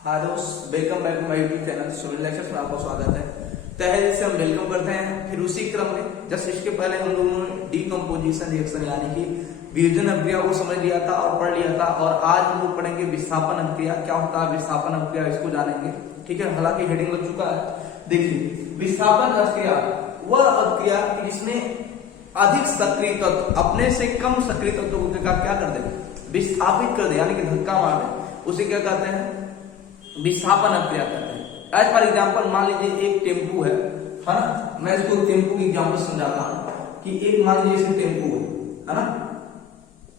हाँ दोस्त, welcome back to my YouTube channel civil lectures में आपका स्वागत है। तहे से हम वेलकम करते हैं। फिर उसी क्रम में जस्ट इसके पहले हम लोगों ने डीकम्पोजिशन रिएक्शन यानी कि वियोजन अभिक्रिया को समझ लिया था और पढ़ लिया था, और आज हम लोग पढ़ेंगे विस्थापन अभिक्रिया। क्या होता है विस्थापन अभिक्रिया, इसको जानेंगे। ठीक है, हालांकि हेडिंग लग चुका है। देखिए, विस्थापन अभिक्रिया वह अभिक्रिया जिसमें अधिक सक्रिय तत्व अपने से कम सक्रिय तत्व को क्या कर दे, विस्थापित कर दे, यानी कि धक्का मार दे, उसे क्या कहते हैं, विस्थापन अभिक्रिया कहते हैं। एज फॉर एग्जाम्पल मान लीजिए एक टेम्पू है ना, मैं इसको टेम्पू की एग्जाम्पल समझाता हूँ कि एक मान लीजिए इसे टेम्पू है ना,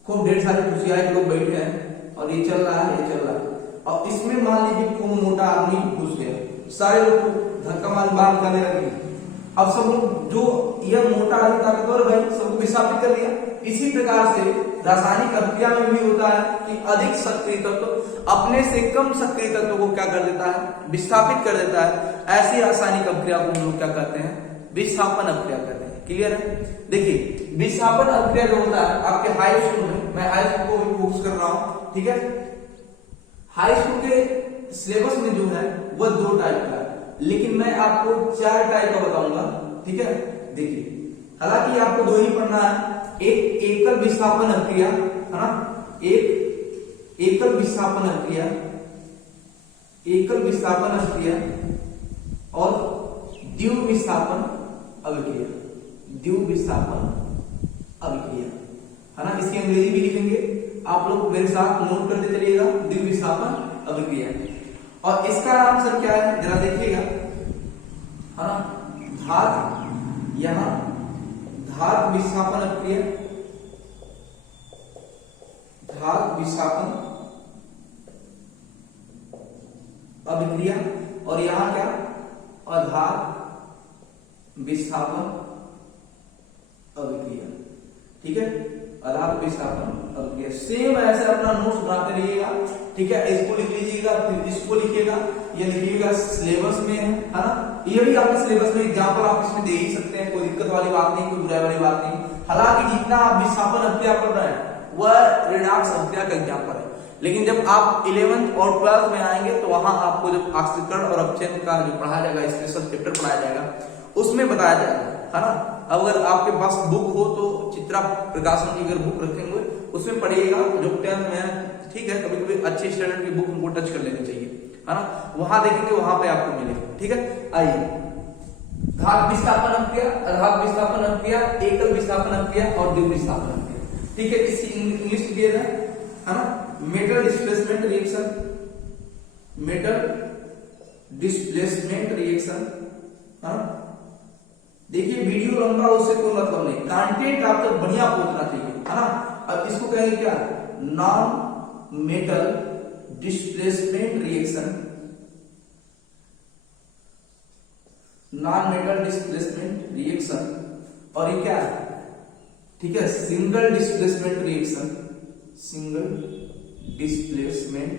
खूब ढेर सारे खुशियां लोग बैठे हैं और ये चल रहा है, ये चल रहा है, और इसमें मान लीजिए खूब मोटा आदमी घुस गया, सारे लोग धक्का मार बांध करने लगे। अब सब लोग जो यह मोटा आदमी ताकतवर भाई सबको विस्थापित कर दिया। इसी प्रकार से रासायनिक अभिक्रिया में भी होता है कि अधिक सक्रिय तत्व अपने से कम सक्रिय तत्व को क्या कर देता है, विस्थापित कर देता है। ऐसी रासायनिक अभिक्रिया को हम लोग क्या कहते हैं, विस्थापन अभिक्रिया कहते हैं। क्लियर है? देखिए, विस्थापन अभिक्रिया जो होता है आपके हाई स्कूल में, मैं हाई स्कूल को भी फोकस कर रहा हूं, ठीक है। हाई स्कूल के सिलेबस में जो है वह 2 टाइप का है, लेकिन मैं आपको 4 टाइप का बताऊंगा। ठीक है, देखिए, हालांकि आपको 2 ही पढ़ना है। एक एकल विस्थापन अभिक्रिया है ना, एक एकल विस्थापन अभिक्रिया, एकल विस्थापन अभिक्रिया और द्विव विस्थापन अभिक्रिया, द्विव विस्थापन अभिक्रिया है ना। इसकी अंग्रेजी भी लिखेंगे आप लोग, मेरे साथ नोट करते चलिएगा, द्विव विस्थापन अभिक्रिया। और इसका नाम सर क्या है जरा देखिएगा, है ना, धातु, यहां धातु विस्थापन अभिक्रिया, धातु विस्थापन अभिक्रिया, और यहां क्या, अधातु विस्थापन अभिक्रिया। ठीक है, अधातु विस्थापन अभिक्रिया। सेम ऐसे अपना नोट्स बनाते रहिएगा। ठीक है, इसको लिख लीजिएगा, फिर इसको लिखिएगा, ये लिखिएगा सिलेबस में है ना। ये भी आपके सिलेबस में एग्जांपल आप इसमें दे ही सकते हैं, कोई दिक्कत वाली बात नहीं, कोई बुराई वाली बात नहीं। हालांकि जितना आप विस्थापन अभिक्रिया पढ़ रहे हैं वह रेडॉक्स अभिक्रिया का एग्जांपल है, लेकिन जब आप 11th और 12th में आएंगे तो वहां आपको जब ऑक्सीकरण और अपचयन का जो पढ़ाया जाएगा, स्पेशल चैप्टर पढ़ाया जाएगा, उसमें बताया जाएगा, है ना। अगर आपके पास बुक हो तो चित्रा प्रकाशन की अगर बुक रखेंगे उसमें पढ़िएगा, जो 10th में, ठीक है। कभी कभी अच्छे स्टैंडर्ड की बुक हमको टच कर लेनी चाहिए, है ना, वहां देखेंगे, वहां पे आपको मिलेगा। ठीक है, आइए, धातु विस्थापन अभिक्रिया, अधातु विस्थापन अभिक्रिया, एकल विस्थापन अभिक्रिया और द्विव विस्थापन अभिक्रिया। ठीक है, इसकी इंग्लिश क्लियर है ना। Metal displacement reaction, metal displacement reaction, है ना। देखिए, वीडियो लंबा उससे कोई मतलब नहीं, कंटेंट आप तक बढ़िया पहुंचना चाहिए, है ना। अब इसको कहेंगे क्या, non metal displacement reaction, non metal displacement reaction, और ये क्या है, ठीक है, single displacement reaction, single displacement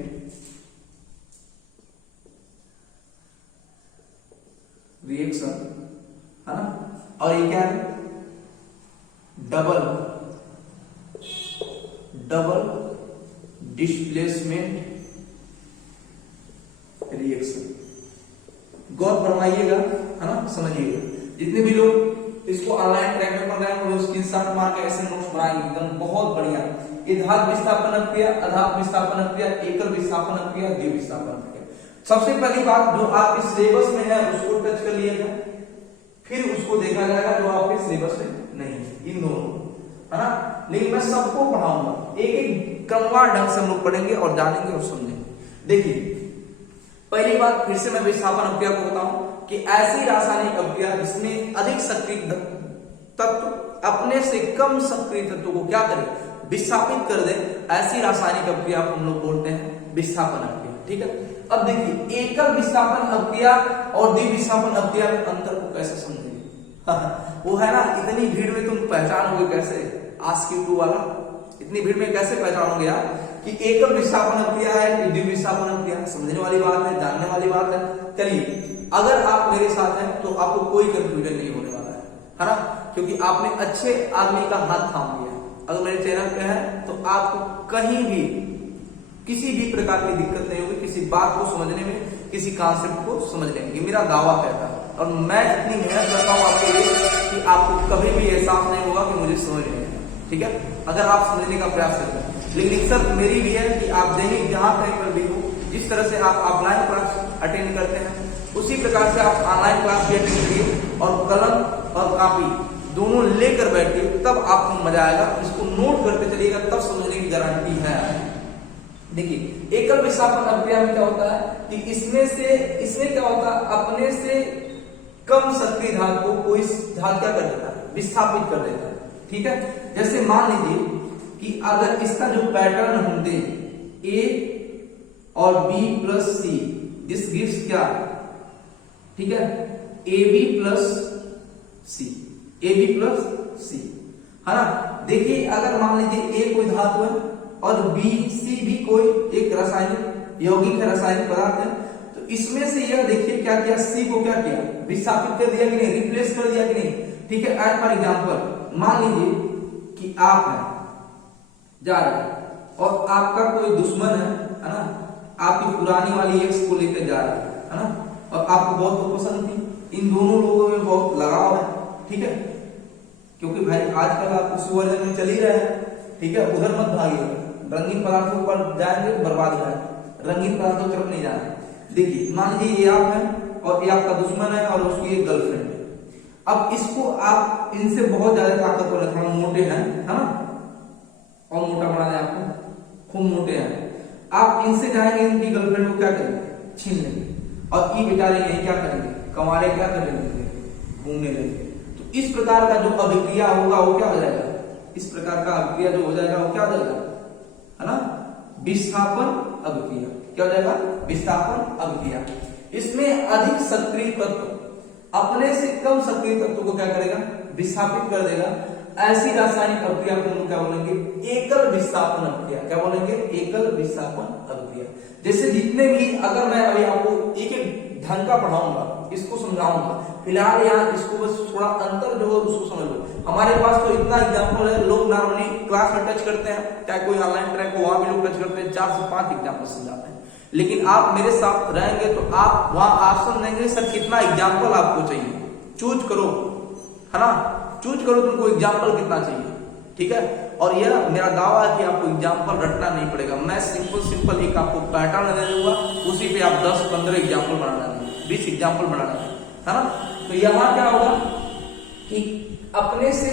reaction, है ना। और ये क्या है, डबल डिस्प्लेसमेंट रिएक्शन। गौर फरमाइएगा, है ना, समझिएगा। जितने भी लोग इसको ऑनलाइन ट्रैक में पढ़ रहे हैं वो स्क्रीनशॉट मार के ऐसे नोट्स बनाएंगे, एकदम बहुत बढ़िया। ये धातु विस्थापन अभिक्रिया, अधातु विस्थापन अभिक्रिया, एकल विस्थापन अभिक्रिया, द्विव विस्थापन अभिक्रिया। सबसे पहली बात जो आपके सिलेबस में है उसको टच कर लिएगा, फिर उसको देखा जाएगा जो आपके सिलेबस में नहीं है, इन दोनों, है ना। लेकिन मैं सबको पढ़ाऊंगा, एक एक क्रमवार ढंग से हम लोग पढ़ेंगे और जानेंगे और समझेंगे। देखिए, पहली बात फिर से मैं विस्थापन अभिक्रिया को बताऊं कि ऐसी रासायनिक अभिक्रिया जिसमें अधिक सक्रिय तत्व अपने से कम सक्रिय तत्व को क्या करे, विस्थापित कर दे, ऐसी रासायनिक अभिक्रिया को हम लोग बोलते हैं विस्थापन अभिक्रिया। ठीक है, अब देखिए, एकल विस्थापन अभिक्रिया और द्विव विस्थापन अभिक्रिया में अंतर को कैसे समझेंगे वो है ना, इतनी भीड़ में तुम पहचानोगे कैसे, आस्क टू वाला, इतनी भीड़ में कैसे पहचानोगे आप कि एकल विस्थापन अभिक्रिया है कि द्विव विस्थापन अभिक्रिया। समझने वाली बात है, जानने वाली बात है। चलिए, अगर आप मेरे साथ हैं तो आपको कोई कंफ्यूजन नहीं होने वाला है ना, क्योंकि आपने अच्छे आदमी का हाथ थाम लिया। अगर मेरे चैनल पे है तो आपको कहीं भी किसी भी प्रकार की दिक्कत नहीं होगी, किसी किसी बात को समझने में, किसी कॉन्सेप्ट को समझने में। ये मेरा दावा कहता है और मैं इतनी मेहनत करता हूँ आपके लिए कि आपको कभी भी एहसास नहीं होगा कि मुझे समझ नहीं है, ठीक है, अगर आप समझने का प्रयास करते हैं। लेकिन एक शर्त मेरी भी है कि आप दैनिक जहां कहीं पर भी हो, जिस तरह से आप ऑफलाइन क्लास अटेंड करते हैं उसी प्रकार से आप ऑनलाइन क्लास भी अटेंड करिए और कलम और कॉपी दोनों लेकर बैठिए, तब आपको मजा आएगा। इसको नोट करते चलिएगा, तब समझने की गारंटी है। देखिए एकल विस्थापन अभिक्रिया में क्या होता है कि इसमें क्या होता है, अपने से कम सक्रिय धातु को कोई धातु क्या कर देता है, विस्थापित कर देता है, ठीक है। जैसे मान लीजिए कि अगर इसका जो पैटर्न हम दें A और B plus C, this gives क्या, ठीक है, AB plus C, AB plus C, है ना। देखिए अगर मान लीजिए A कोई धातु है और B C भी कोई एक रासायनिक यौगिक है, रासायनिक पदार्थ है, तो इसमें से यह देखिए क्या किया, C को क्या किया, विस्थापित कर दिया कि नहीं, रिप्लेस कर दिया कि नहीं, ठीक है। एज फॉर एग्जांपल मान लीजिए कि आप हैं जा रहे हैं और आपका कोई दुश्मन है ना, आपकी पुरानी वाली एक्स को लेकर जा रहा है ना, और आपको बहुत पसंद थी, इन दोनों लोगों में बहुत लगाव है, ठीक है, क्योंकि भाई आजकल आप उस वर्जन में चल ही रहे हैं, ठीक है। उधर मत भागिएगा, रंगीन पदार्थों पर जाएंगे बर्बाद हो जाएंगे, रंगीन पदार्थों की तरफ नहीं जाना। देखिए मान लीजिए ये आप हैं और ये आपका दुश्मन है और उसकी एक गर्लफ्रेंड है। अब इसको आप इनसे बहुत ज्यादा ताकतवर है, थोड़ा मोटे हैं, है ना, और मोटा बना दें आपको, खूब मोटे हैं, आप इनसे जाएंगे, इनकी गर्लफ्रेंड को क्या करेंगे, छीन लेंगे, और ई बेचारे यही क्या करेंगे, कमारे क्या करेंगे, घूमने लेंगे। तो इस प्रकार का जो अभिक्रिया होगा वो क्या हो जाएगा, इस प्रकार का अभिक्रिया जो हो जाएगा वो क्या हो जाएगा, है ना, विस्थापन अभिक्रिया। क्या हो जाएगा, विस्थापन अभिक्रिया। इसमें अधिक सक्रिय तत्व अपने से कम सक्रिय तत्व को क्या करेगा, विस्थापित कर देगा। ऐसी रासायनिक अभिक्रिया को हम लोग क्या बोलेंगे, एकल विस्थापन अभिक्रिया। क्या बोलेंगे, एकल विस्थापन अभिक्रिया। जैसे जितने भी, अगर मैं अभी आपको एक एक ढंग का पढ़ाऊंगा, इसको समझाऊंगा, फिलहाल यहाँ इसको बस थोड़ा अंतर जो है उसको समझ लो। हमारे पास तो इतना एग्जाम्पल है, लोग नॉर्मली क्लास में टच करते हैं, चाहे कोई ऑनलाइन ट्रैक हो, वहां भी लोग टच करते हैं, 4 से 5 एग्जाम्पल समझाते हैं। लेकिन आप मेरे साथ रहेंगे तो आप वहां ऑप्शन देंगे, सर कितना एग्जाम्पल आपको चाहिए, चूज करो, है ना, चूज करो तुमको एग्जाम्पल कितना चाहिए, ठीक है। और यह मेरा दावा है कि आपको एग्जाम्पल रटना नहीं पड़ेगा, मैं सिंपल एक आपको पैटर्न दे दूंगा, उसी पे आप 10-15 एग्जाम्पल बनाना है, 20 एग्जाम्पल बनाना है ना। तो यहाँ क्या होगा कि अपने से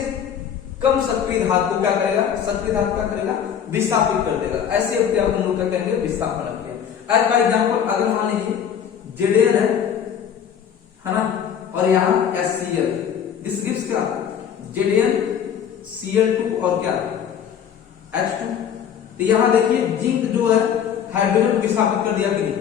कम सक्रिय धातु को क्या करेगा, सक्रिय धातु क्या करेगा, विस्थापित कर देगा। ऐसे अभिक्रिया को हम लोग क्या कहेंगे, विस्थापन अभिक्रिया। एज फॉर एग्जाम्पल अगर मान लीजिए Zn है ना, और यहाँ HCl, दिस गिव्स क्या, ZnCl2 और क्या H2। तो यहाँ देखिए जिंक जो है हाइड्रोजन को विस्थापित कर दिया कि नहीं,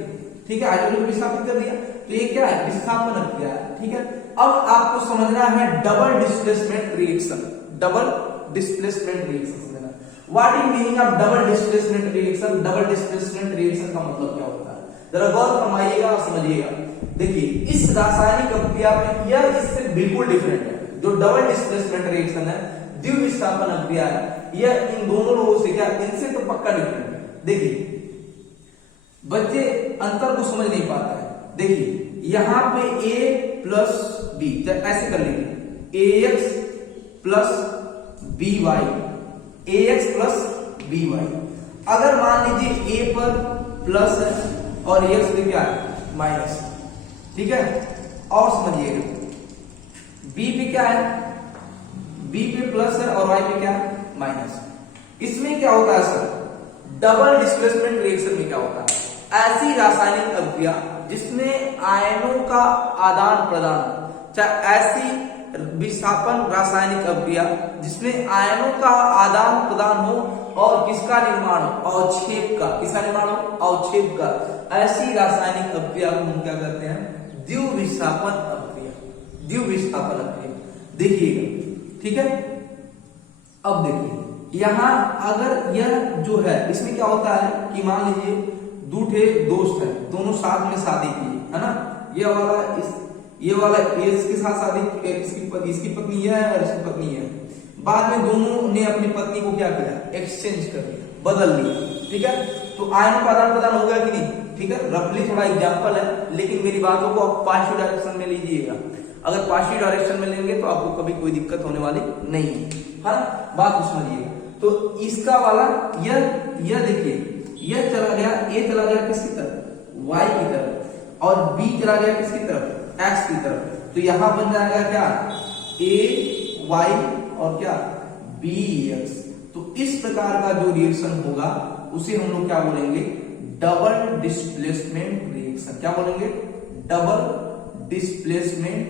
ठीक है, हाइड्रोजन को विस्थापित कर दिया, तो ये क्या है, विस्थापन अभिक्रिया है, ठीक है। अब आपको समझना है double displacement reaction, double displacement reaction समझना। What is meaning of double displacement reaction, double displacement reaction का मतलब क्या होता है, जरा गौर फरमाइएगा और समझिएगा। देखिए इस रासायनिक अभिक्रिया में यह इससे बिल्कुल डिफरेंट है। जो डबल डिस्प्लेसमेंट रिएक्शन है, द्विविस्थापन अभिक्रिया है, यह इन दोनों लोगों से क्या, इनसे तो पक्का डिफरेंट है। देखिए बच्चे अंतर को समझ नहीं पाते हैं। देखिए यहां पे A प्लस B, ऐसे कर लीजिए, AX plus BY, AX plus BY। अगर मान लीजिए A पर प्लस है और X पे क्या है, माइनस, ठीक है। और समझिएगा B पे क्या है, B पे प्लस है और Y पे क्या है, माइनस। इसमें क्या होता है सर, डबल डिस्प्लेसमेंट रिएक्शन में क्या होता है, ऐसी रासायनिक अभिक्रिया जिसमें आयनों का आदान प्रदान, चाहे ऐसी विस्थापन रासायनिक अभिक्रिया जिसमें आयनों का आदान प्रदान हो और किसका निर्माण हो, अवक्षेप का, किसका निर्माण हो, अवक्षेप का, ऐसी रासायनिक अभिक्रिया को हम क्या करते हैं, द्विविस्थापन अभिक्रिया, द्विविस्थापन अभिक्रिया। देखिएगा, ठीक है। अब देखिए यहां अगर यह जो है, इसमें क्या होता है कि मान लीजिए दो दोस्त है, दोनों साथ में शादी की, है ना, ये वाला इसके साथ शादी, इसकी पत्नी है और इसकी पत्नी है। बाद में दोनों ने अपनी पत्नी को क्या किया, एक्सचेंज कर लिया, बदल लिया, ठीक है। तो आयनों का आदान प्रदान होगा कि नहीं, ठीक है। रफली थोड़ा एग्जांपल है, लेकिन मेरी बातों को आप पॉजिटिव डायरेक्शन में लीजिएगा। अगर पॉजिटिव डायरेक्शन में लेंगे तो आपको कभी कोई दिक्कत होने वाली नहीं है ना, बात को समझिएगा। तो इसका वाला यह देखिए, यह चला गया, ये चला गया किसकी तरफ, y की तरफ, और b चला गया किसकी तरफ, x की तरफ। तो यहां बन जाएगा क्या, a y और क्या b x। तो इस प्रकार का जो रिएक्शन होगा उसे हम लोग क्या बोलेंगे, डबल डिस्प्लेसमेंट रिएक्शन। क्या बोलेंगे, double displacement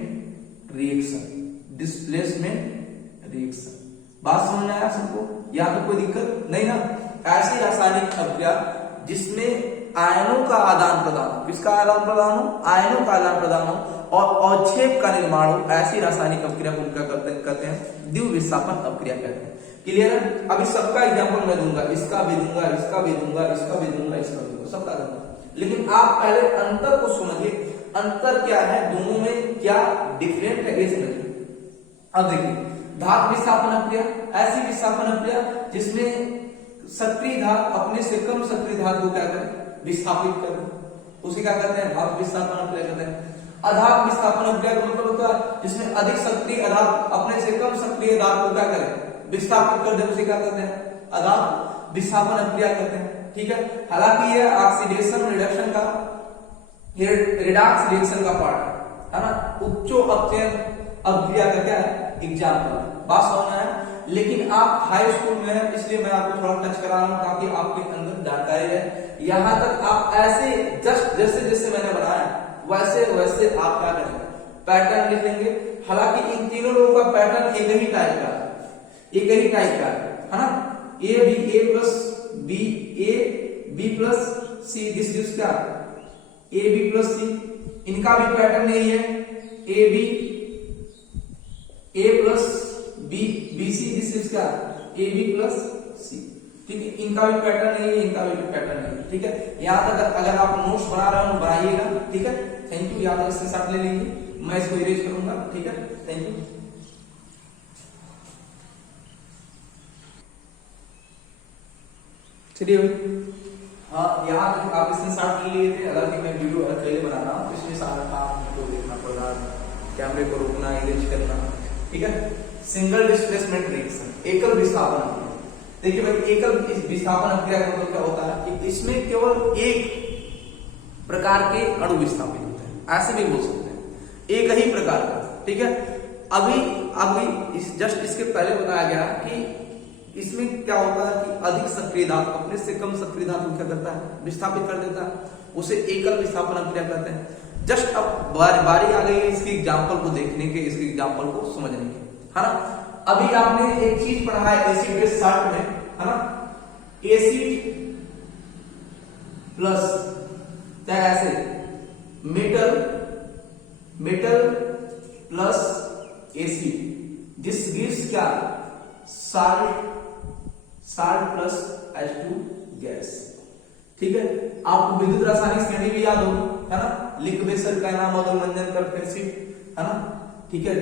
reaction, displacement reaction. बात समझ में आया सबको, यहाँ पे कोई दिक्कत नहीं ना। ऐसी रासायनिक अभिक्रिया जिसमें आयनों का आदान प्रदान हो, किसका आदान प्रदान हो, आयनों का आदान प्रदान हो और अवक्षेप का निर्माण हो, ऐसी रासायनिक अभिक्रिया को क्या कहते हैं, द्वितीय विस्थापन अभिक्रिया कहते हैं। क्लियर है। अभी सबका एग्जांपल मैं दूंगा, इसका भी दूंगा, इसका भी दूंगा, इसका भी दूंगा, इसका भी दूंगा, सबका दूंगा। लेकिन आप पहले अंतर को समझिए, अंतर क्या है, दोनों में क्या डिफरेंट है ये समझिए। अब देखिए, धातु विस्थापन अभिक्रिया, ऐसी विस्थापन अभिक्रिया जिसमें सक्रिय धातु अपने से कम सक्रिय धातु को क्या करें, विस्थापित कर दे, उसे क्या कहते हैं, धातु विस्थापन अभिक्रिया कहते हैं। अधातु विस्थापन अभिक्रिया का मतलब होता है जिसमें अधिक सक्रिय अधातु अपने से कम सक्रिय धातु को क्या करे, विस्थापित कर दे, उसे क्या कहते हैं, अधातु विस्थापन अभिक्रिया कहते हैं। ठीक है। हालांकि यह ऑक्सीडेशन रिडक्शन का, रिडॉक्स रिएक्शन का पार्ट है ना, उपचो अपचयन अभिक्रिया का क्या है, एग्जाम्पल। बात समझ में आया। लेकिन आप हाई स्कूल में हैं, इसलिए मैं आपको थोड़ा टच करा रहा हूं ताकि आपके अंदर जानकारी रहे। यहां तक आप ऐसे जस्ट जैसे जैसे मैंने बनाया वैसे वैसे आप क्या करेंगे, पैटर्न लिख लेंगे। हालांकि इन तीनों लोगों का पैटर्न एक ही टाइप का है ना, A B, A plus B, A B plus C, this this क्या, ए बी प्लस सी। इनका भी पैटर्न यही है, A B, A plus B, B C, this is क्या, ए बी प्लस सी। ठीक है, इनका भी पैटर्न नहीं है, इनका भी पैटर्न नहीं है। ठीक है, यहाँ तक अगर आप नोट्स बना रहे हो बनाइएगा। ठीक है, थैंक यू। यहाँ तक स्क्रीनशॉट ले लीजिए, मैं इसको इरेज करूंगा। ठीक है, थैंक यू। चलिए हाँ, यहाँ तक आप स्क्रीनशॉट ले लिए थे। हालांकि मैं वीडियो अकेले बना रहा हूँ, इसलिए सारा काम मुझको देखना पड़ रहा है, कैमरे को रोकना, इरेज करना। ठीक है। सिंगल डिस्प्लेसमेंट रिएक्शन, एकल विस्थापन। देखिए भाई, एकल विस्थापन अभिक्रिया का मतलब क्या होता है कि इसमें केवल एक प्रकार के अणु विस्थापित होते हैं, ऐसे भी बोल सकते हैं, एक ही प्रकार का। ठीक है। अभी जस्ट इसके पहले बताया गया कि इसमें क्या होता है कि अधिक सक्रिय धातु अपने से कम सक्रिय धातु क्या करता है, विस्थापित कर देता है, उसे एकल विस्थापन अभिक्रिया कहते हैं। जस्ट अब बारी आ गई है इसकी एग्जांपल को देखने के, इसके एग्जांपल को समझने के, है ना। अभी आपने एक चीज पढ़ा है एसिड बेस साल्ट में, है ना, एसिड प्लस क्या, ऐसे metal plus acid, this gives क्या, साल्ट प्लस H2 गैस। ठीक है। आपको विद्युत रासायनिक श्रेणी भी याद होगी, है ना, लिख बेसल का नाम मधुर मंजन कर एसिड, है ना। ठीक है।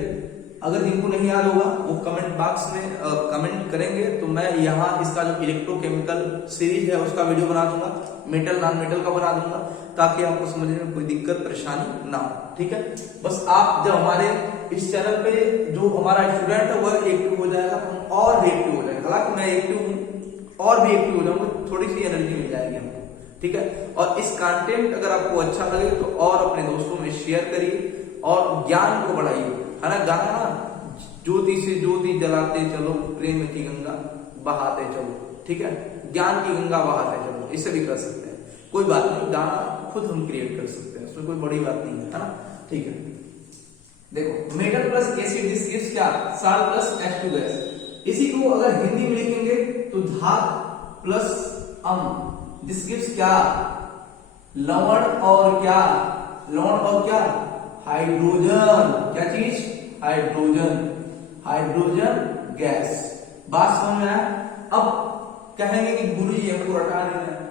अगर जिनको नहीं याद होगा वो कमेंट बॉक्स में कमेंट करेंगे तो मैं यहाँ इसका जो इलेक्ट्रोकेमिकल सीरीज है उसका वीडियो बना दूंगा, मेटल नॉन मेटल का बना दूंगा, ताकि आपको समझने में कोई दिक्कत परेशानी ना हो। ठीक है। बस आप जब हमारे इस चैनल पे जो हमारा स्टूडेंट है वह एक्टिव हो जाएगा, हम और भी एक्टिव हो जाएंगे। हालांकि मैं एक्टिव हूँ, और भी एक्टिव हो जाऊंगा, थोड़ी सी एनर्जी मिल जाएगी हमको। ठीक है। और इस कंटेंट अगर आपको अच्छा लगे तो और अपने दोस्तों में शेयर करिए और ज्ञान को बढ़ाइए, है ना। गाना ना, ज्योति से ज्योति जलाते चलो, प्रेम की गंगा बहाते चलो। ठीक है। ज्ञान की गंगा बहाते चलो, इसे भी कर सकते हैं, कोई बात नहीं। गाना खुद हम क्रिएट कर सकते हैं, उसमें कोई बड़ी बात नहीं है ना। ठीक है। देखो, metal plus acid, this gives क्या, साल्ट प्लस H2 गैस। इसी को अगर हिंदी में लिखेंगे तो धातु प्लस अम्ल, दिस गिव्स क्या, लवण और क्या, हाइड्रोजन। क्या चीज, हाइड्रोजन गैस। बात समझ में आया। अब कहेंगे कि गुरुजी हमको रटा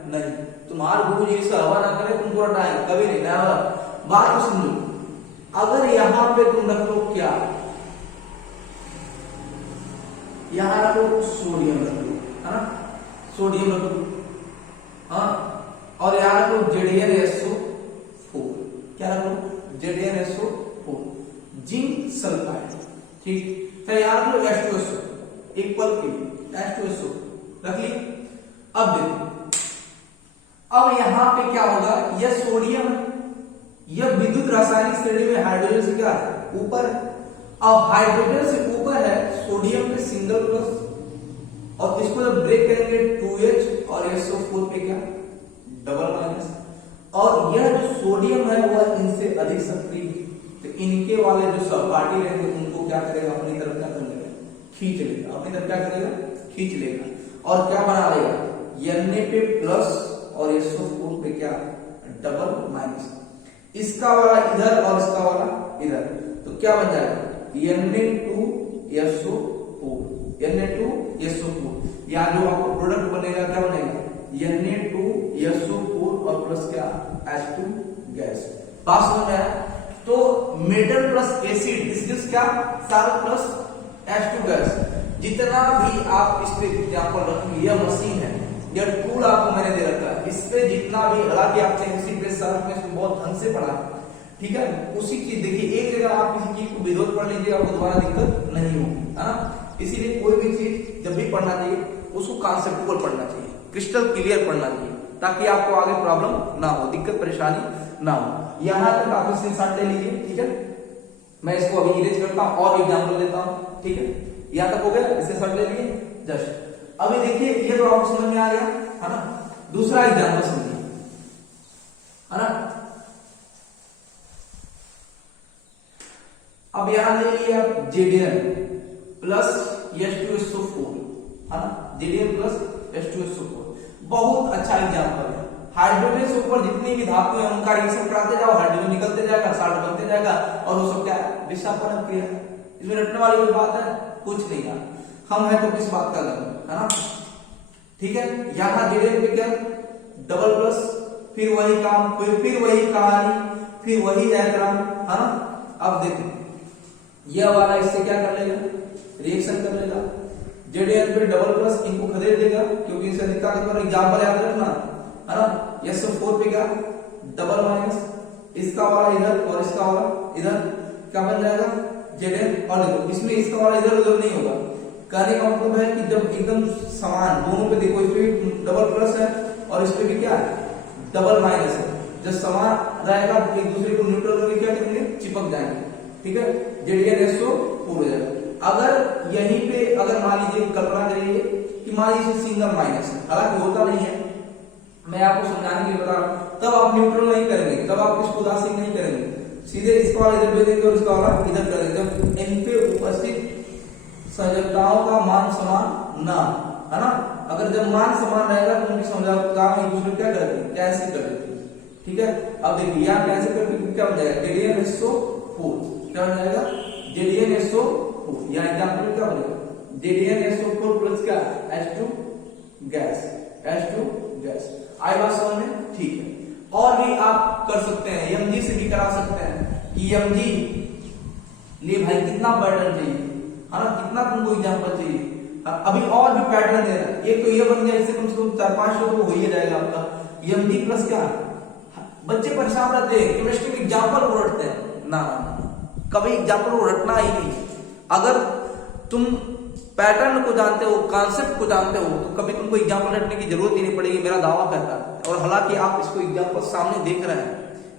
नहीं, तुम्हारे गुरुजी इसका हवा ना करे तुमको रटाए, कभी नहीं ना। बात को समझो, अगर यहां पे तुम रख लो क्या, यहां रखो सोडियम रख लो, है ना, सोडियम रख लो, हाँ, और यहाँ रखो ZnSO4, क्या रखो ZnSO4 जिंक सल्फाइड, ठीक। फिर यहाँ रख लो H2SO इक्वल के H2SO रख ली। अब देखो, अब यहाँ पे क्या होगा, यह सोडियम है, यह विद्युत रासायनिक श्रेणी में हाइड्रोजन से क्या है ऊपर है। अब हाइड्रोजन से ऊपर है सोडियम पे सिंगल प्लस, और इसको जब ब्रेक करेंगे 2H और SO4 पे क्या डबल माइनस, और यह जो सोडियम है वह इनसे अधिक सक्रिय, तो इनके वाले जो सहपाठी रहेंगे उनको क्या करेगा अपनी तरफ क्या कर लेगा खींच लेगा, अपनी तरफ क्या करेगा खींच लेगा, और क्या बना लेगा Na पे प्लस और SO4 पे क्या डबल माइनस, इसका वाला इधर और इसका वाला इधर, तो क्या बन जाएगा Na2SO4, Na2SO4, यहाँ जो आपको प्रोडक्ट बनेगा क्या बनेगा Na2SO4 और प्लस क्या H2 गैस। बात समझ में आया? तो metal plus acid this gives क्या साल्ट प्लस H2 गैस। जितना भी आप इस पे एग्जांपल रखेंगे, यह मशीन है, यह टूल आपको मैंने दे रखा है, इस पे जितना भी, हालांकि आपने इसी पे सर में बहुत ढंग से पढ़ा, ठीक है, उसी चीज देखिए, एक जगह आप किसी चीज को विरोध पढ़ लीजिए, आपको दोबारा दिक्कत नहीं होगी, है ना। इसीलिए कोई भी चीज जब भी पढ़ना चाहिए उसको कॉन्सेप्चुअल पढ़ना चाहिए, क्रिस्टल क्लियर पढ़ना चाहिए, ताकि आपको आगे प्रॉब्लम ना हो, दिक्कत परेशानी ना हो। यहां तक आप स्क्रीनशॉट ले लीजिए, ठीक है। मैं इसको अभी इरेज करता हूं और एग्जांपल देता हूं, ठीक है। यहां तक हो गया, स्क्रीनशॉट ले लिए जस्ट। अभी देखिए ये तो आपको समझ में आ गया, है ना। दूसरा एग्जांपल समझिए, है ना। अब यहां ले लिया Zn प्लस H2SO4, है ना, Zn प्लस H2SO4, बहुत अच्छा एग्जांपल है। हाइड्रोजन से ऊपर जितनी भी धातु है उनका रिएक्शन कराते जाओ, हाइड्रोजन निकलते जाएगा, साल्ट बनते जाएगा, और वो सब क्या है विषापन क्रिया है। इसमें रटने वाली कोई बात है कुछ नहीं है, हम है तो किस बात का गम, है ना, ठीक है। यहां Zn पे क्या डबल प्लस, फिर वही काम, फिर वही कहानी, फिर वही डायग्राम, है ना। अब देखो यह वाला इससे क्या कर लेगा रिएक्शन कर लेगा, Zn पे डबल प्लस इनको खदेड़ देगा, क्योंकि इसे निकाल कर एग्जांपल याद रखना, है ना। SO4 पे क्या डबल माइनस, इसका वाला इधर और इसका वाला इधर, क्या बन जाएगा Zn, और देखो इसमें इसका वाला इधर उधर नहीं होगा। कहने का मतलब है कि जब एकदम समान दोनों पे देखो, इस पे डबल प्लस है और इस पे भी क्या है डबल माइनस है, जब समान रहेगा एक दूसरे को न्यूट्रल करके क्या करेंगे चिपक जाएंगे, ठीक है। ZnSO4 हो जाएगा। अगर यहीं पे अगर मान लीजिए कल्पना करिए कि मान लीजिए सिंगल माइनस है, हालांकि होता नहीं है, मैं आपको समझाने के लिए बता रहा हूं, तब आप न्यूट्रल नहीं करेंगे, तब आप इसको उदासीन नहीं करेंगे, सीधे इसका वाला इधर भेजेंगे और इसका वाला इधर करेंगे, जब इन पे उपस्थित संयोजकताओं का मान समान ना, है ना। अगर जब मान समान रहेगा तो उनकी संयोजकता एक दूसरे क्या करते हैं कैंसिल कर देते हैं, ठीक है। अब देखिए यहां कैंसिल करके क्या बन जाएगा ZnSO4, क्या बन जाएगा ZnSO4, यहां एग्जांपल क्या बनेगा ZnSO4 प्लस क्या H2 गैस, H2 गैस। आई बात समझ में, ठीक है। और भी आप कर सकते हैं, Mg से भी करा सकते हैं कि Mg ले भाई कितना पैटर्न चाहिए, है ना, कितना तुमको एग्जांपल चाहिए। अभी और भी पैटर्न दे रहा है, एक तो ये बन गया, इससे कम से कम 4-5 तो हो ही जाएगा आपका। Mg प्लस क्या, बच्चे परेशान रहते हैं केमिस्ट्री में एग्जांपल को रटते हैं, ना ना ना, कभी एग्जांपल को रटना ही नहीं। अगर तुम पैटर्न को जानते हो, कॉन्सेप्ट को जानते हो, तो कभी तुमको एग्जांपल रटने की जरूरत ही नहीं पड़ेगी, मेरा दावा करता है। और हालांकि आप इसको एग्जांपल सामने देख रहे हैं,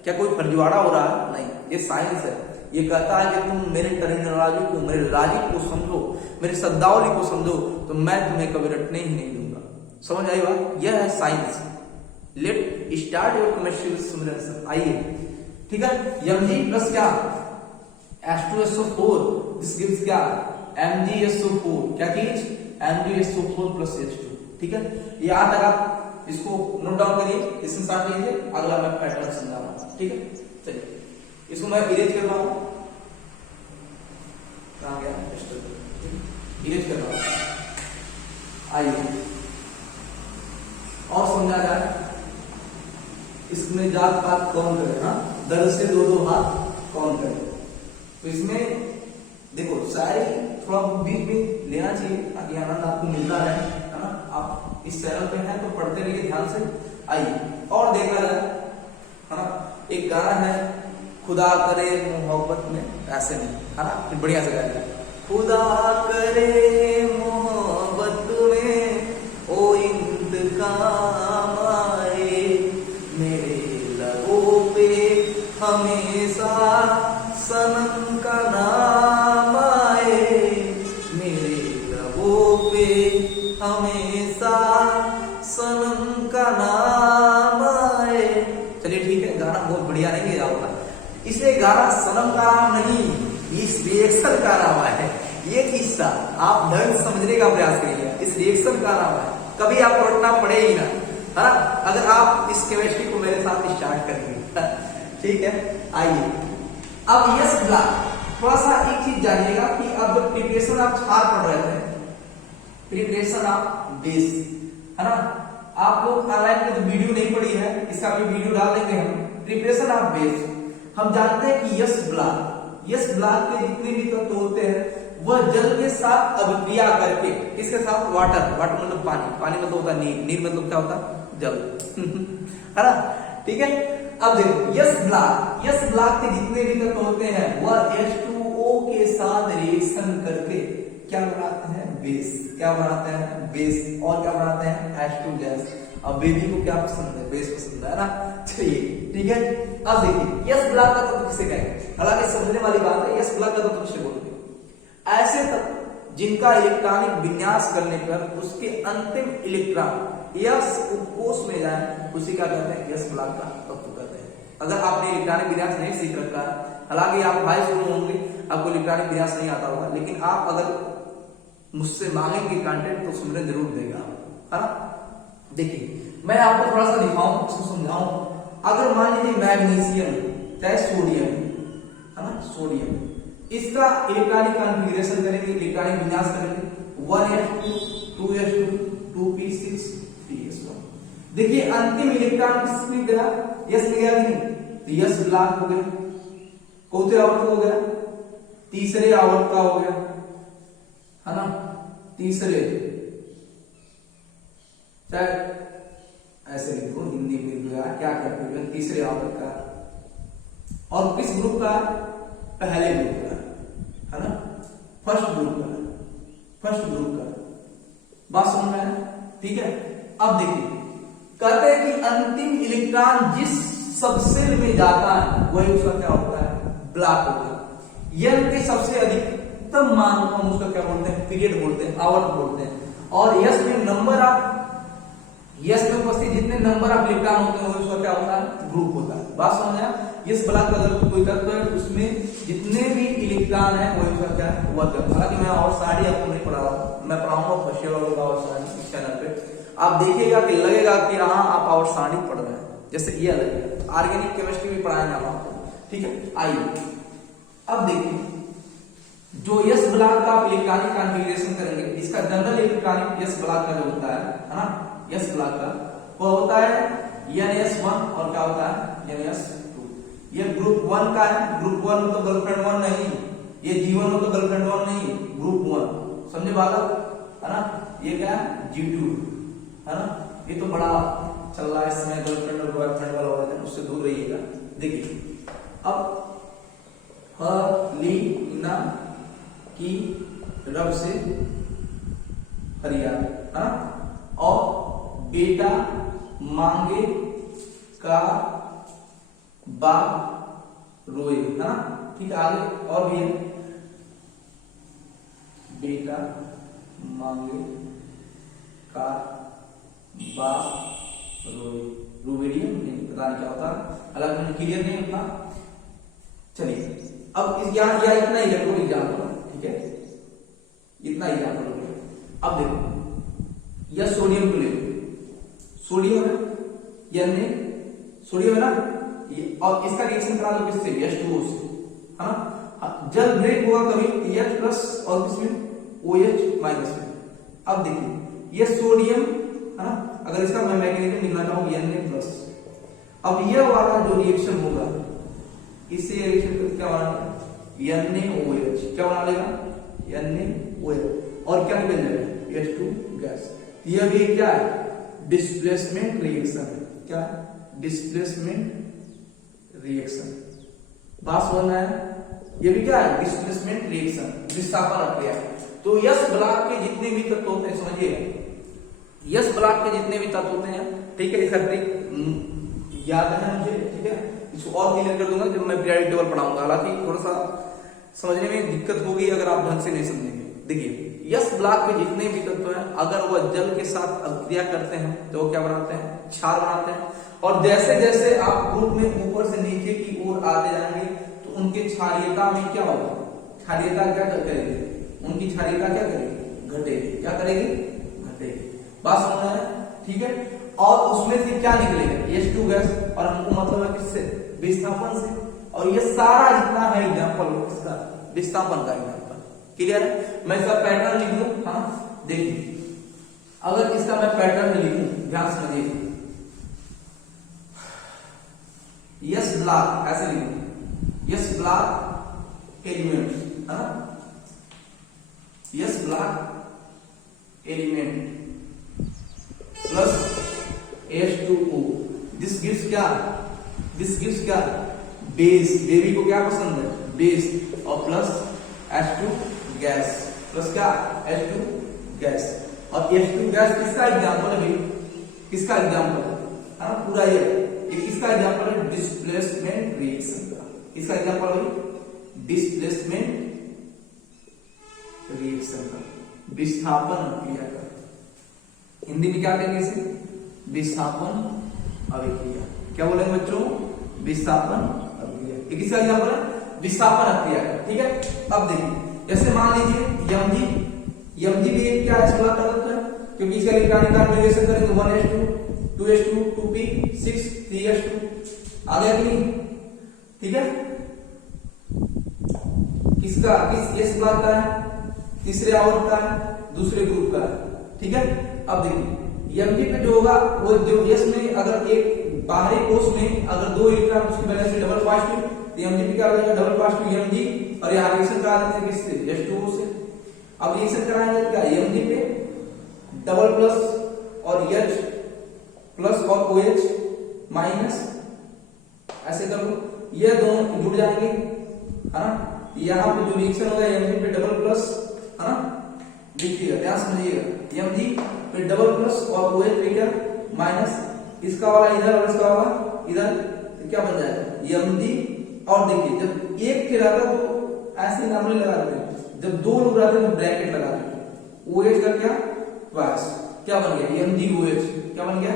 क्या कोई फर्जीवाड़ा हो रहा है? नहीं, ये साइंस है। ये कहता है कि तुम मेरे टर्मिनोलॉजी को, मेरे लॉजिक को समझो, मेरे शब्दावली को समझो, तो मैं तुम्हें कभी रटने ही नहीं दूंगा। समझ आई बात? यह है science. Let start your chemistry simulation. आइए, ठीक है। Mg प्लस क्या H2SO4, दिस गिव्स क्या MgSO4, क्या चीज MgSO4 प्लस H2, ठीक है। यहां तक आप इसको नोट डाउन करिए, इसमें साथ लीजिए, अगला मैं पैटर्न समझा रहा हूं, ठीक है। चलिए इसको मैं इरेज कर रहा हूं, कहां गया इरेज कर रहा हूं। आइए और समझा जाए, इसमें जात पात कौन करे, हाँ, 10 से 2-2 हाथ कौन करे। तो इसमें देखो सारी थोड़ा बीच में लेना चाहिए ताकि आनंद आपको मिलता रहे, है ना। आप इस चैनल पे हैं तो पढ़ते रहिए ध्यान से, आइए और देखा जाए, है ना, एक गाना है खुदा करे मोहब्बत में, ऐसे नहीं, है ना, फिर बढ़िया से गाया, खुदा करे मोहब्बत में ओ इंतकाम आए, मेरे लबों पे हमेशा सनम का नाम आए, मेरे लबों पे हमेशा सनम का नाम आए। चलिए ठीक है, गाना बहुत बढ़िया नहीं गया होगा, इसलिए गाना सनम का नाम नहीं, इस रिएक्शन का नाम है। ये किस्सा आप ढंग से समझने का प्रयास करिए, इस रिएक्शन का नाम है, कभी आप रटना पड़े ही ना, है ना, अगर आप इस केमिस्ट्री को मेरे साथ स्टार्ट करेंगे। ठीक है, आइए अब यस ब्लॉक, थोड़ा सा एक चीज जानिएगा कि अब जब प्रिपरेशन आप 4 पढ़ रहे थे, प्रिपरेशन ऑफ बेस, है ना, आप लोग ऑनलाइन में तो वीडियो नहीं पढ़ी है, इसका भी वीडियो डाल देंगे हम, प्रिपरेशन ऑफ बेस। हम जानते हैं कि यस ब्लॉक के जितने भी तत्व होते हैं वह जल के साथ अभिक्रिया करके, इसके साथ वाटर मतलब पानी मतलब होता है नीर मतलब क्या होता है जल, है ना, ठीक है। अब देखो यस ब्लॉक के जितने भी तत्व होते हैं वह H2O के साथ रिएक्शन करके क्या बनाते हैं, बेस, क्या बनाते हैं, बेस, और क्या बनाते हैं, H2 गैस। अब बेबी को क्या पसंद है, बेस पसंद है ना। चलिए ठीक है, अब देखिए यस ब्लॉक का तत्व किसे कहेंगे, हालांकि समझने वाली बात है, यस ब्लॉक का तत्व किसे बोलते हैं, ऐसे तत्व जिनका इलेक्ट्रॉनिक विन्यास करने पर उसके अंतिम इलेक्ट्रॉन यस उपकोष में जाए, उसी का कहते हैं यस ब्लॉक का तत्व कहते हैं। अगर आपने इलेक्ट्रॉनिक विन्यास नहीं सीख रखा है, हालांकि आप हाई स्कूल में होंगे, आपको इलेक्ट्रॉनिक विन्यास नहीं आता होगा, लेकिन आप अगर मुझसे मांगेंगे कंटेंट तो सुमरन जरूर देगा, है ना। देखिए मैं आपको थोड़ा सा दिखाऊं, उसको समझाऊं। अगर मान लीजिए मैग्नीशियम चाहे सोडियम, है ना, सोडियम, इसका इलेक्ट्रॉनिक कॉन्फ़िगरेशन करेंगे, इलेक्ट्रॉनिक विन्यास करेंगे, 1s2 2s2 2p6 3s1। देखिए अंतिम इलेक्ट्रॉन किसमें गया, यस में गया कि नहीं, तो यस ब्लॉक हो गया, चौथे आवर्त हो गया, तीसरे आवर्त का हो गया, है ना, तीसरे, चाहे ऐसे लिखो हिंदी में क्या करते हैं, तीसरे आवर्त का, और किस ग्रुप का, पहले ग्रुप का, है ना, फर्स्ट ग्रुप का, बात समझ में आया, ठीक है। अब देखिए कहते हैं कि अंतिम इलेक्ट्रॉन जिस सबसेल में जाता है वही उसका क्या होता है, ब्लॉक होता है। यल के सबसे अधिकतम मान को हम उसका क्या बोलते हैं, पीरियड बोलते हैं, आवर्त बोलते हैं। और यस में नंबर ऑफ, यस में उपस्थित जितने नंबर ऑफ इलेक्ट्रॉन होते हैं वही उसका क्या होता है, ग्रुप होता है। बात समझ आया। यस ब्लॉक का अगर कोई तत्व है उसमें जितने भी इलेक्ट्रॉन है वही उसका क्या है, वर्क करता है। हालांकि मैं और सारी आपको नहीं पढ़ा रहा हूं, मैं पढ़ाऊंगा फर्स्ट ईयर वालों का और सारी इस चैनल पे, आप देखिएगा कि लगेगा कि हाँ आप और सारी पढ़ रहे हैं, जैसे ये लगेगा। ऑर्गेनिक केमिस्ट्री भी पढ़ाएंगे हम आपको, ठीक है। आइए अब देखिए जो यस ब्लॉक का आप इलेक्ट्रॉनिक कॉन्फ़िगरेशन करेंगे, इसका जनरल इलेक्ट्रॉनिक यस ब्लॉक का जो होता है ना, यस ब्लॉक का वो होता है NS1 और क्या होता है NS2। ये ग्रुप 1 का है, ग्रुप 1 मतलब गर्लफ्रेंड 1 नहीं, ये G1 मतलब गर्लफ्रेंड 1 नहीं, ग्रुप 1, समझे बालक, है ना। ये क्या है G2, है ना, ये तो बड़ा चल रहा है इसमें, गर्लफ्रेंड और बॉयफ्रेंड वाला होता है, उससे दूर रहिएगा। देखिए अब लीना की रब से फरियाद, है ना, और बेटा मांगे का बाप रोए, है ना, ठीक है। आगे और भी है, बेटा मांगे का बाप रोए, रूबेडियम नहीं पता नहीं क्या होता, हालांकि मुझे क्लियर नहीं होता। चलिए अब इस या इतना ही रखो एग्जाम्पल, ठीक है, इतना ही एग्जाम्पल। अब देखो यह सोडियम को ले, सोडियम है, सोडियम है ना, और इसका रिएक्शन करा दो किससे, H2O से, है ना। जब ब्रेक होगा कभी H प्लस और किसमें OH माइनस में। अब देखिए ये सोडियम, है ना, अगर इसका मैं मैग्नेटिक लिखना चाहूँ Na प्लस, अब यह वाला जो रिएक्शन होगा इससे रिएक्शन क्या बना, NaOH, क्या बना लेगा, NaOH, और क्या निकल जाएगा H2 गैस। यह भी क्या है, डिस्प्लेसमेंट रिएक्शन है, क्या डिस्प्लेसमेंट रिएक्शन। बात समझ में आया? ये भी क्या है? डिस्प्लेसमेंट रिएक्शन, विस्थापन अक्रिया। तो यस ब्लॉक के जितने भी तत्व होते हैं, समझिए यस ब्लॉक के जितने भी तत्व होते हैं, ठीक है, इसका ट्रिक याद है मुझे, ठीक है, इसको और क्लियर कर दूंगा जब मैं पीरियोडिक टेबल पढ़ाऊंगा। हालांकि थोड़ा सा समझने में दिक्कत होगी अगर आप ढंग से नहीं समझेंगे। देखिए यस ब्लॉक के जितने भी तत्व हैं, अगर वह जल के साथ अभिक्रिया करते हैं तो वो क्या बनाते हैं? क्षार बनाते हैं। और जैसे जैसे आप ग्रुप में ऊपर से नीचे की ओर आते जाएंगे तो उनके क्षारीयता में क्या होगा? क्षारीयता क्या करेगी? उनकी क्षारीयता क्या करेगी? घटेगी। क्या करेगी? घटेगी। बात समझ में आया? ठीक है। और उसमें से क्या निकलेगा? H2 gas. और हमको मतलब है किससे? विस्थापन से। और ये सारा जितना है एग्जाम्पल किसका? विस्थापन का एग्जाम्पल। क्लियर है? मैं इसका पैटर्न लिख लूं। हाँ देखिए, अगर इसका मैं पैटर्न लिखूं, ध्यान समझिए, यस ब्लॉक ऐसे लिखूं, यस ब्लॉक एलिमेंट, है ना, yes block element plus H2O, this gives क्या? दिस गिव्स क्या? बेस। बेबी को क्या पसंद है? बेस। और प्लस H2 गैस, प्लस क्या? H2 gas. और H2 गैस किसका एग्जांपल है भाई? किसका एग्जांपल है ना? पूरा ये किसका एग्जांपल है? डिस्प्लेसमेंट रिएक्शन का। किसका एग्जांपल है? डिस्प्लेसमेंट रिएक्शन का, विस्थापन अभिक्रिया का। हिंदी में क्या कहेंगे इसे? विस्थापन अभिक्रिया। क्या बोलेंगे बच्चों? विस्थापन अभिक्रिया। ये किसका एग्जांपल है? विस्थापन अभिक्रिया का। ठीक है। अब देखिए, जैसे मान लीजिए यमजी भी एक क्या है? सोलह तत्व है, क्योंकि इसका इलेक्ट्रॉनिक कॉन्फ़िगरेशन करेंगे 1s2 2s2 2p6 3s2। आ गया कि नहीं? ठीक है। किसका? किस एस ब्लॉक का है? तीसरे आवर्त का है, दूसरे ग्रुप का है। ठीक है। अब देखिए एमजी पे जो होगा वो जो एस में अगर एक बाहरी कोष में अगर दो इलेक्ट्रॉन उसकी वैलेंस में डबल पॉजिटिव, तो एमजी पे क्या हो जाएगा? Double positive MG. और यहां रिएक्शन करा देते हैं किससे? H2O से। अब रिएक्शन कराएंगे क्या? एमजी पे डबल प्लस और H प्लस और OH माइनस, ऐसे कर लो, ये दोनों जुड़ जाएंगे, है ना। यहां पे जो रिएक्शन होगा एमजी पे डबल प्लस, है ना, देखिएगा, ध्यान समझिएगा, एमजी पे डबल प्लस और OH पे क्या? माइनस। इसका वाला इधर और इसका वाला इधर, तो क्या बन जाएगा? एमजी। और देखिए जब एक के रहता तो ऐसे नॉर्मली लगा देते हैं, जब दो लोग रहते हैं तो ब्रैकेट लगा देते हैं। OH का क्या? ट्वाइस। क्या बन गया? MgOH। क्या बन गया?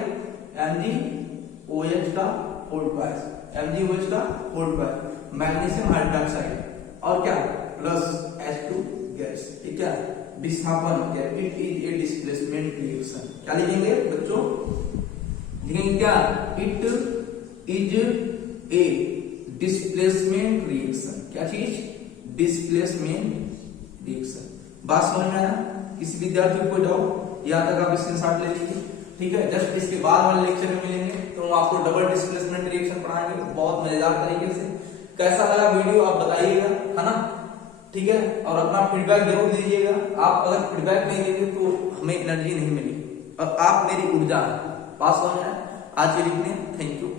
MgOH का होल ट्वाइस, MgOH का होल ट्वाइस, मैग्नीशियम हाइड्रोक्साइड और क्या? Plus H2 gas. ठीक है। विस्थापन क्या? It is a displacement reaction. क्या लिखेंगे बच्चों? लिखेंगे क्या? It is a displacement reaction. क्या चीज? Displacement reaction. बात समझ में आया? किसी विद्यार्थी को डाउट, यहाँ तक आप स्क्रीनशॉट ले लीजिए। ठीक है। जस्ट इसके बाद वाले लेक्चर में मिलेंगे तो हम आपको डबल डिस्प्लेसमेंट रिएक्शन पढ़ाएंगे बहुत मजेदार तरीके से। कैसा लगा वीडियो आप बताइएगा, है ना। ठीक है। और अपना फीडबैक जरूर दीजिएगा। आप अगर फीडबैक नहीं देंगे तो हमें एनर्जी नहीं मिलेगी और आप मेरी ऊर्जा है। पास हो जाए। आज के लिए थैंक यू।